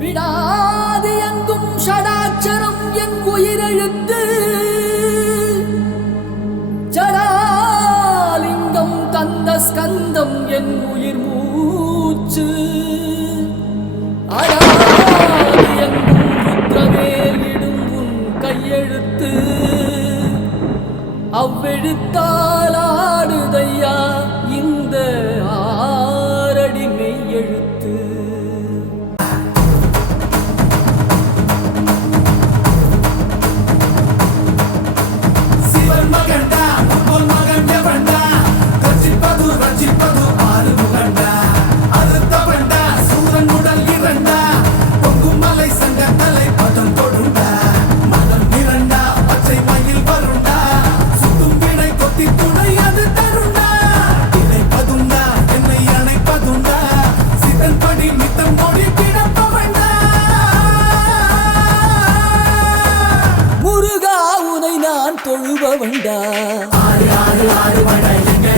விடாது எங்கும் ஷடாட்சரம் என் உயிரெழுத்து ஜடாலிங்கம் கந்த ஸ்கந்தம் என் உயிர் மூச்சு அடாது எங்கும் ருத்ரவேல் இடும் உன் கையெழுத்து அவ்வெழுத்தால் ஆடுதையா இந்த ஆரடி மெய்யெழுத்து. சிவன் மகண்டா உன் மகன் எவன்டா ரட்சிப்பது ரட்சிப்பது ஆறு முகண்டா அறுத்த வண்டா சூரன் உடல் இரண்டா பொங்கும் மலை சங்க தலை பதம் கொடுண்டா மனம் இரண்டா பச்சை மயில் வருண்டா சுத்தும் வினை கொத்தி துணை அது தருண்டா இணைப்பதுண்டா என்னை அணைப்பதுண்டா சிதன் படி மித்தம் மொழி கிடப்பவண்டா முருகா உனை நான் தொழுபவண்டா ஆறு ஆறு ஆறு வட எங்க